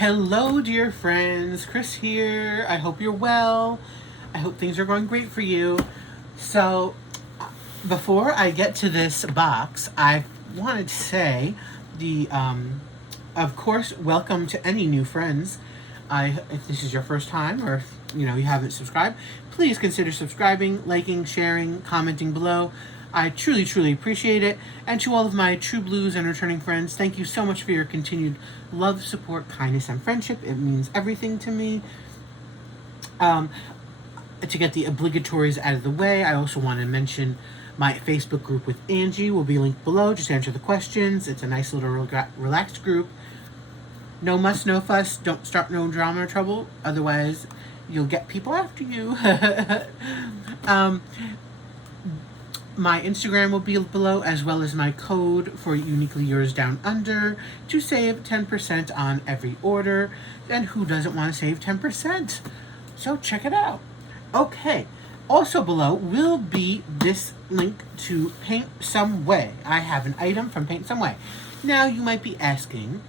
Hello, dear friends. Chris here. I hope you're well. I hope things are going great for you. So, before I get to this box, I wanted to say of course, welcome to any new friends. If this is your first time, or if, you haven't subscribed, please consider subscribing, liking, sharing, commenting below. I truly, truly appreciate it. And to all of my true blues and returning friends, thank you so much for your continued love, support, kindness, and friendship. It means everything to me. To get the obligatories out of the way, I also want to mention my Facebook group with Angie will be linked below. Just answer the questions. It's a nice little relaxed group. No muss, no fuss. Don't start no drama or trouble. Otherwise, you'll get people after you. My Instagram will be below, as well as my code for Uniquely Yours Down Under to save 10% on every order. And who doesn't want to save 10%? So check it out. Okay. Also below will be this link to Paint Some Way. I have an item from Paint Some Way. Now you might be asking,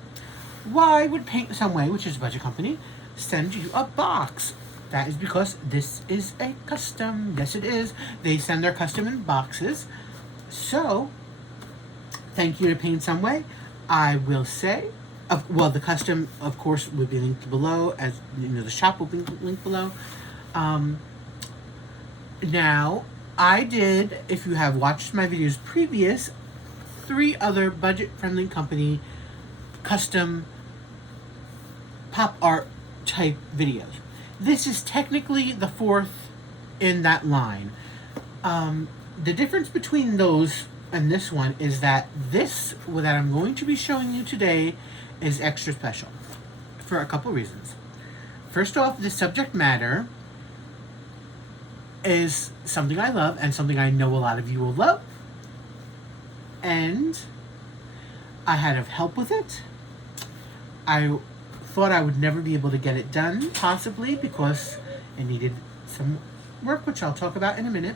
why would Paint Some Way, which is a budget company, send you a box? That is because this is a custom. Yes, it is. They send their custom in boxes. So, thank you to Paint Some Way. I will say, the custom, of course, will be linked below. As you know, the shop will be linked below. Now, I did, if you have watched my videos previous, 3 other budget-friendly company custom pop art type videos. This is technically the 4th in that line. The difference between those and this one is that this that I'm going to be showing you today is extra special for a couple reasons. First off, the subject matter is something I love and something I know a lot of you will love. And I had help with it. I thought I would never be able to get it done, possibly because it needed some work, which I'll talk about in a minute.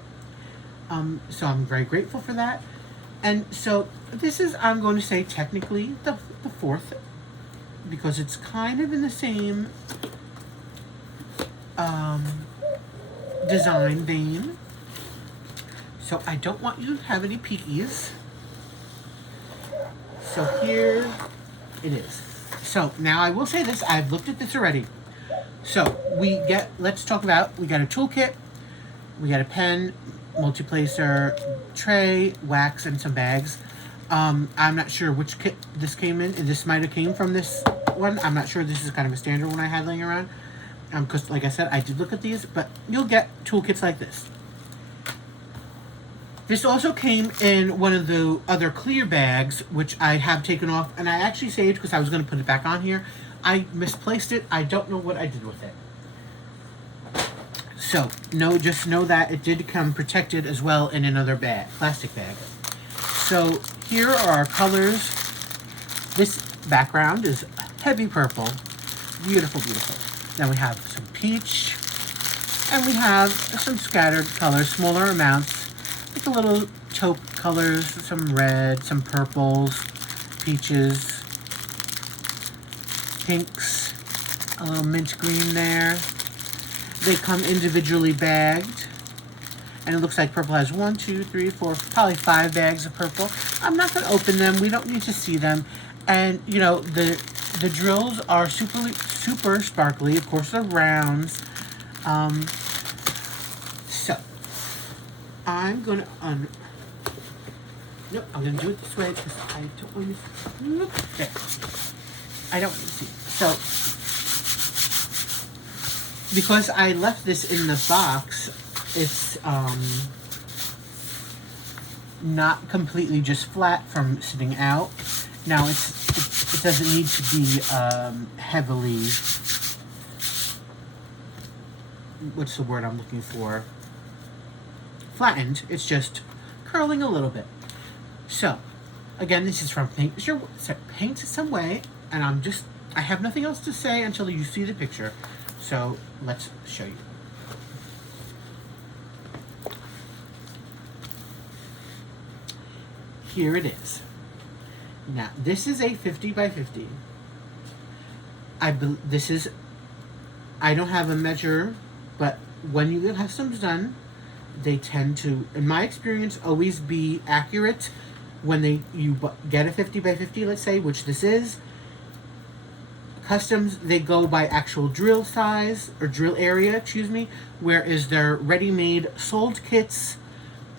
So I'm very grateful for that. And so this is, I'm going to say, technically the 4th, because it's kind of in the same design vein. So I don't want you to have any peekies. So here it is. So now I will say this, I've looked at this already. So let's talk about, we got a toolkit, we got a pen, multi-placer, tray, wax, and some bags. I'm not sure which kit this came in. This might have came from this one. I'm not sure. This is kind of a standard one I had laying around. Because like I said, I did look at these, but you'll get toolkits like this. This also came in one of the other clear bags, which I have taken off, and I actually saved because I was going to put it back on here. I misplaced it. I don't know what I did with it. So, just know that it did come protected as well in another bag, plastic bag. So, here are our colors. This background is heavy purple. Beautiful, beautiful. Then we have some peach, and we have some scattered colors, smaller amounts. Like a little taupe colors, some red, some purples, peaches, pinks, a little mint green there. They come individually bagged. And it looks like purple has 1, 2, 3, 4, probably 5 bags of purple. I'm not going to open them. We don't need to see them. And, the drills are super sparkly. Of course, they're rounds. So, I'm going to Nope, I'm going to do it this way because I don't want to... There. I don't want to see. So, because I left this in the box, it's not completely just flat from sitting out. Now, it doesn't need to be heavily... What's the word I'm looking for? Flattened. It's just curling a little bit. So, again, this is from Paint Some Way, and I have nothing else to say until you see the picture. So, let's show you. Here it is. Now, this is a 50 by 50. This is, I don't have a measure, but when you get customs done, they tend to, in my experience, always be accurate. When you get a 50 by 50, let's say, which this is, customs, they go by actual drill size, or drill area, excuse me, whereas their ready-made sold kits,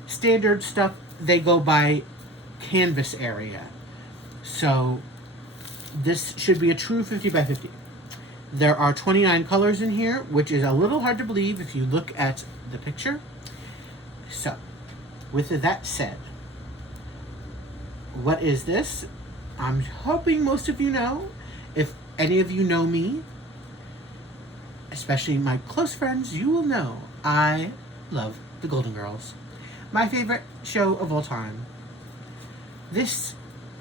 standard stuff, they go by canvas area. So this should be a true 50 by 50. There are 29 colors in here, which is a little hard to believe if you look at the picture. So, with that said, what is this? I'm hoping most of you know. If any of you know me, especially my close friends, you will know I love the Golden Girls. My favorite show of all time.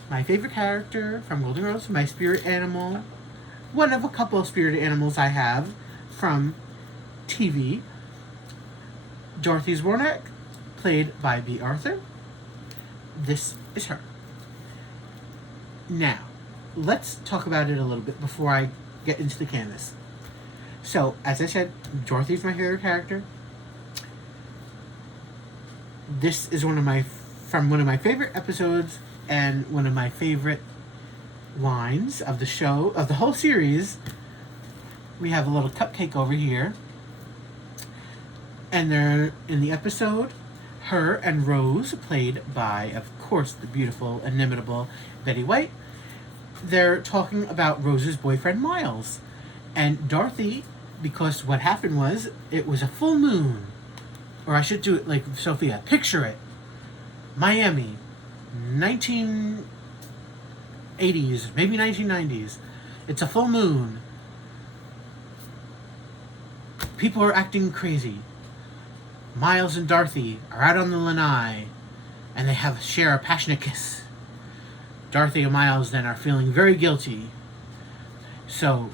My favorite character from Golden Girls, my spirit animal, one of a couple of spirit animals I have from TV. Dorothy Zbornak, played by B. Arthur. This is her. Now, let's talk about it a little bit before I get into the canvas. So, as I said, Dorothy's my favorite character. This is one of my favorite episodes and one of my favorite lines of the show, of the whole series. We have a little cupcake over here. And they're in the episode, her and Rose, played by, of course, the beautiful, inimitable Betty White. They're talking about Rose's boyfriend, Miles. And Dorothy, because what happened was, it was a full moon. Or I should do it like Sophia. Picture it. Miami, 1980s, maybe 1990s. It's a full moon. People are acting crazy. Miles and Dorothy are out on the lanai, and they share a passionate kiss. Dorothy and Miles then are feeling very guilty. So,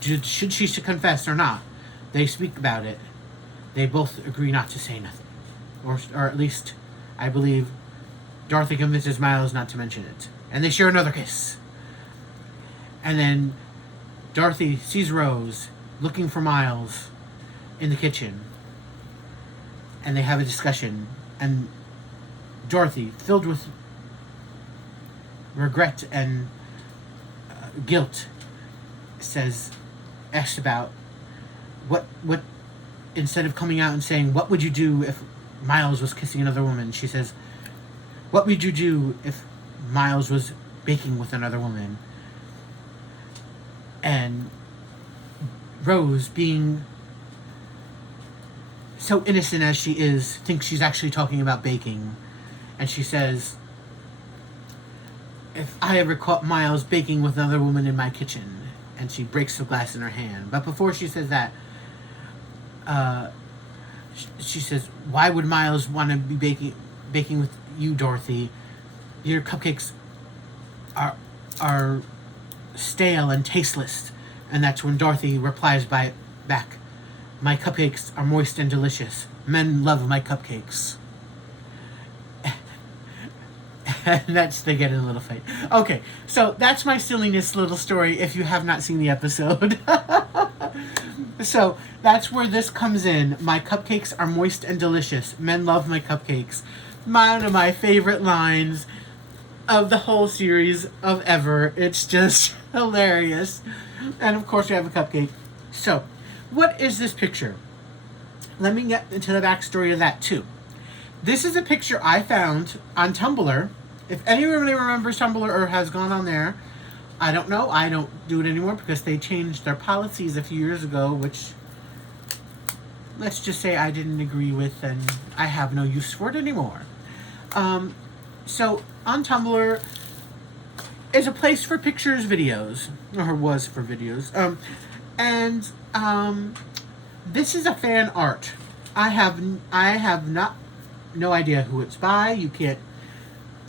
should she confess or not? They speak about it. They both agree not to say nothing. Or at least, I believe, Dorothy convinces Miles not to mention it. And they share another kiss. And then Dorothy sees Rose looking for Miles in the kitchen. And they have a discussion. And Dorothy, filled with regret and guilt, asks about what instead of coming out and saying, what would you do if Miles was kissing another woman? She says, what would you do if Miles was baking with another woman? And Rose, being so innocent as she is, thinks she's actually talking about baking. And she says, if I ever caught Miles baking with another woman in my kitchen. And she breaks the glass in her hand. But before she says that, she says, why would Miles want to be baking with you, Dorothy? Your cupcakes are stale and tasteless. And that's when Dorothy replies back, my cupcakes are moist and delicious. Men love my cupcakes. And they get in a little fight. Okay, so that's my silliness little story if you have not seen the episode. So that's where this comes in. My cupcakes are moist and delicious. Men love my cupcakes. One of my favorite lines of the whole series of ever. It's just hilarious. And of course we have a cupcake. So, what is this picture? Let me get into the backstory of that too. This is a picture I found on Tumblr. If anybody remembers Tumblr or has gone on there, I don't know. I don't do it anymore because they changed their policies a few years ago, which, let's just say, I didn't agree with, and I have no use for it anymore. So, on Tumblr is a place for pictures, videos, or was for videos. This is a fan art. I have no idea who it's by. You can't.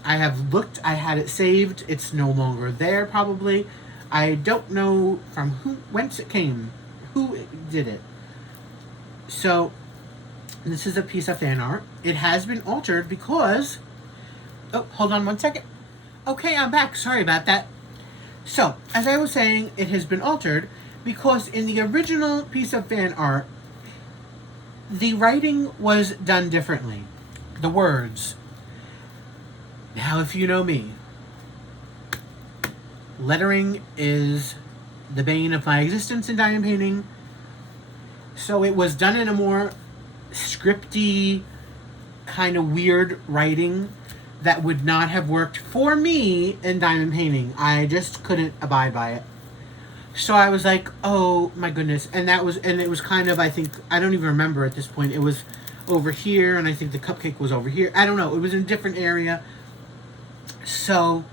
I have looked. I had it saved. It's no longer there. Probably. I don't know from whence it came, who did it. So, this is a piece of fan art. It has been altered because. Oh, hold on one second. Okay, I'm back. Sorry about that. So, as I was saying, it has been altered because in the original piece of fan art, the writing was done differently. The words. Now, if you know me, lettering is the bane of my existence in diamond painting. So it was done in a more scripty, kind of weird writing that would not have worked for me in diamond painting. I just couldn't abide by it. So I was like, oh my goodness. And it was kind of, I think, I don't even remember at this point. It was over here, and I think the cupcake was over here. I don't know. It was in a different area. So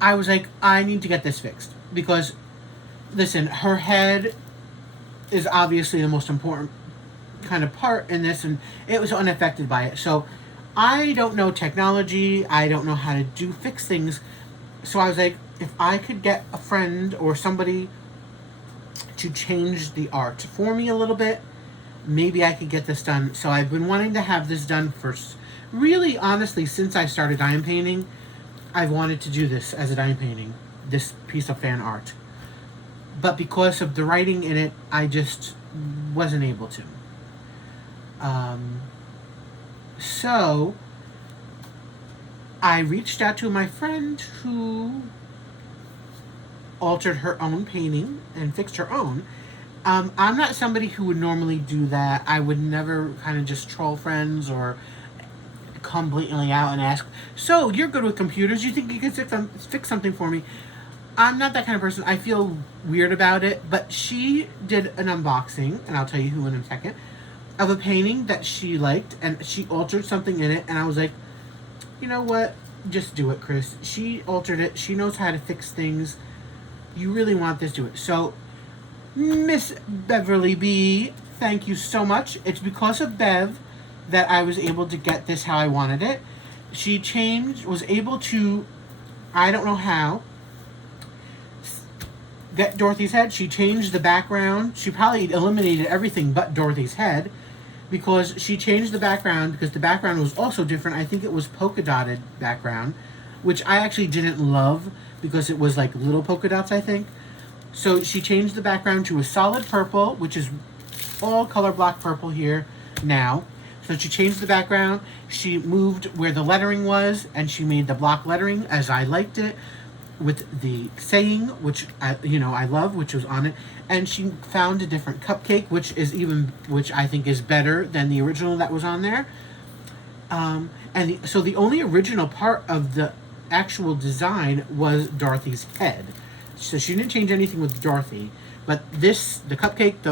I was like, I need to get this fixed. Because, listen, her head is obviously the most important kind of part in this, and it was unaffected by it. So I don't know technology. I don't know how to fix things. So I was like, if I could get a friend or somebody to change the art for me a little bit, maybe I could get this done. So I've been wanting to have this done for, really, honestly, since I started diamond painting. I've wanted to do this as a diamond painting, this piece of fan art. But because of the writing in it, I just wasn't able to. So I reached out to my friend who altered her own painting and fixed her own. I'm not somebody who would normally do that. I would never kind of just troll friends or come blatantly out and ask, so you're good with computers, you think you can fix something for me? I'm not that kind of person. I feel weird about it. But she did an unboxing, and I'll tell you who in a second, of a painting that she liked, and she altered something in it, and I was like, you know what, just do it, Chris. She altered it. She knows how to fix things. You really want this, do it. So Miss Beverly B, thank you so much. It's because of Bev that I was able to get this how I wanted it. She was able to, I don't know how, get Dorothy's head. She changed the background. She probably eliminated everything but Dorothy's head, because she changed the background because the background was also different. I think it was polka dotted background, which I actually didn't love because it was like little polka dots, I think. So she changed the background to a solid purple, which is all color block purple here now. So she changed the background. She moved where the lettering was, and she made the block lettering as I liked it, with the saying, which I love, which was on it. And she found a different cupcake, which I think is better than the original that was on there. So the only original part of the actual design was Dorothy's head. So she didn't change anything with Dorothy, but the cupcake,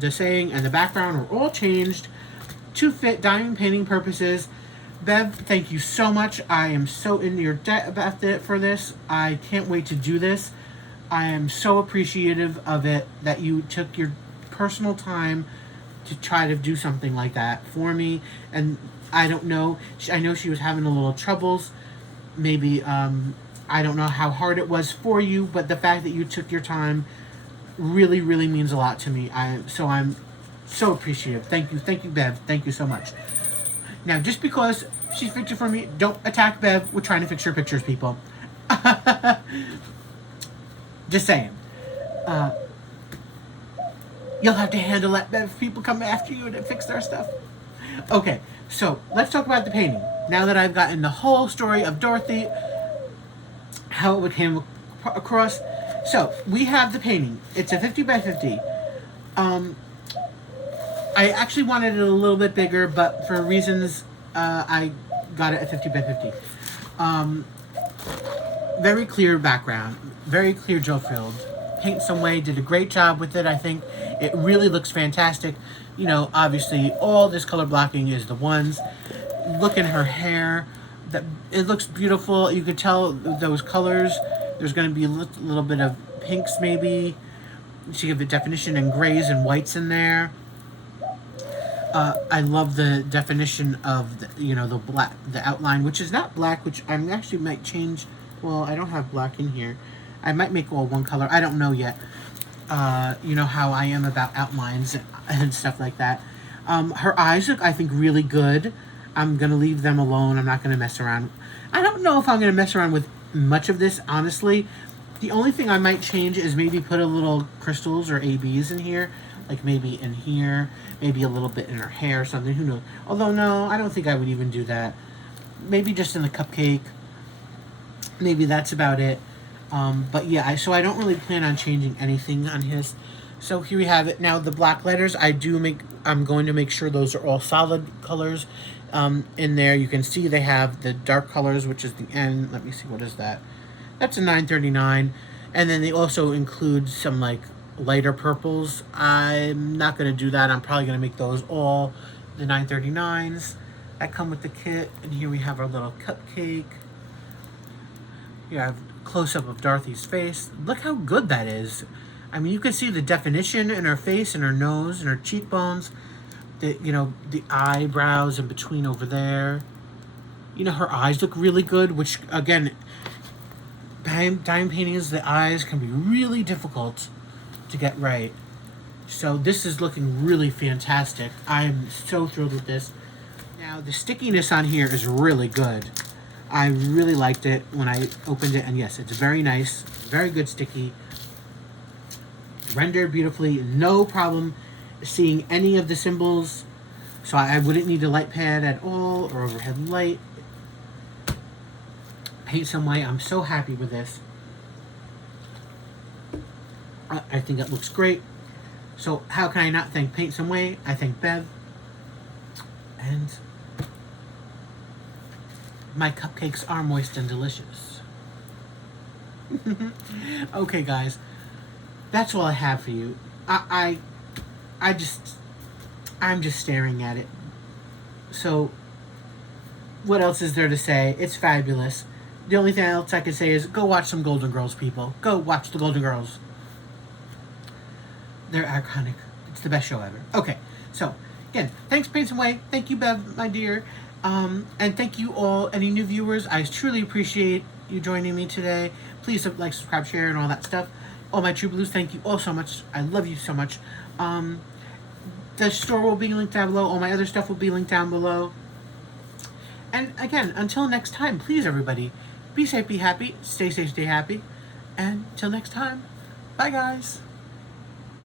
the saying, and the background were all changed to fit diamond painting purposes. Bev, thank you so much. I am so in your debt about it for this. I can't wait to do this. I am so appreciative of it that you took your personal time to try to do something like that for me. And I don't know. I know she was having a little troubles. Maybe, I don't know how hard it was for you, but the fact that you took your time really, really means a lot to me. I'm so appreciative. Thank you, Bev. Thank you so much. Now, just because she's fixed it for me, don't attack Bev. We're trying to fix your pictures, people. Just saying. You'll have to handle that, Bev. People come after you to fix their stuff. Okay, so let's talk about the painting. Now that I've gotten the whole story of Dorothy, how it came across. So, we have the painting. It's a 50 by 50. I actually wanted it a little bit bigger, but for reasons, I got it at 50 by 50. Very clear background, very clear gel filled. Paint Some Way did a great job with it, I think. It really looks fantastic. You know, obviously, all this color blocking is the ones. Look at her hair. It looks beautiful. You could tell those colors. There's going to be a little bit of pinks, maybe. She gave the definition in grays and whites in there. I love the definition of the outline, which is not black, which I actually might change. Well, I don't have black in here. I might make all one color. I don't know yet. You know how I am about outlines and stuff like that. Her eyes look, I think, really good. I'm going to leave them alone. I'm not going to mess around. I don't know if I'm going to mess around with much of this, honestly. The only thing I might change is maybe put a little crystals or ABs in here. Like maybe in here, maybe a little bit in her hair or something, who knows. Although, no, I don't think I would even do that. Maybe just in the cupcake. Maybe that's about it. But yeah, so I don't really plan on changing anything on his. So here we have it. Now the black letters, I'm going to make sure those are all solid colors in there. You can see they have the dark colors, which is the N. Let me see, what is that? That's a 939. And then they also include some like lighter purples. I'm not going to do that. I'm probably going to make those all the 939s that come with the kit. And here we have our little cupcake. Here I have a close-up of Dorothy's face. Look how good that is. I mean, you can see the definition in her face and her nose and her cheekbones. The eyebrows in between over there. Her eyes look really good, which, again, dime paintings, the eyes can be really difficult to get right. So this is looking really fantastic. I'm so thrilled with this. Now, the stickiness on here is really good. I really liked it when I opened it, and yes, it's very nice, very good sticky, rendered beautifully, no problem seeing any of the symbols, so I wouldn't need a light pad at all, or overhead light. Paint Some Way, I'm so happy with this. I think it looks great. So how can I not thank Paint Some Way? I thank Bev, and my cupcakes are moist and delicious. Okay, guys, that's all I have for you. I'm just staring at it. So, what else is there to say? It's fabulous. The only thing else I can say is go watch some Golden Girls, people. Go watch the Golden Girls. They're iconic. It's the best show ever. Okay, so again, thanks Paint Some Way. Thank you, Bev, my dear. And thank you all, any new viewers. I truly appreciate you joining me today. Please like, subscribe, share, and all that stuff. All my True Blues, thank you all so much. I love you so much. The store will be linked down below. All my other stuff will be linked down below. And again, until next time, please, everybody, be safe, be happy, stay safe, stay happy. And until next time, bye, guys.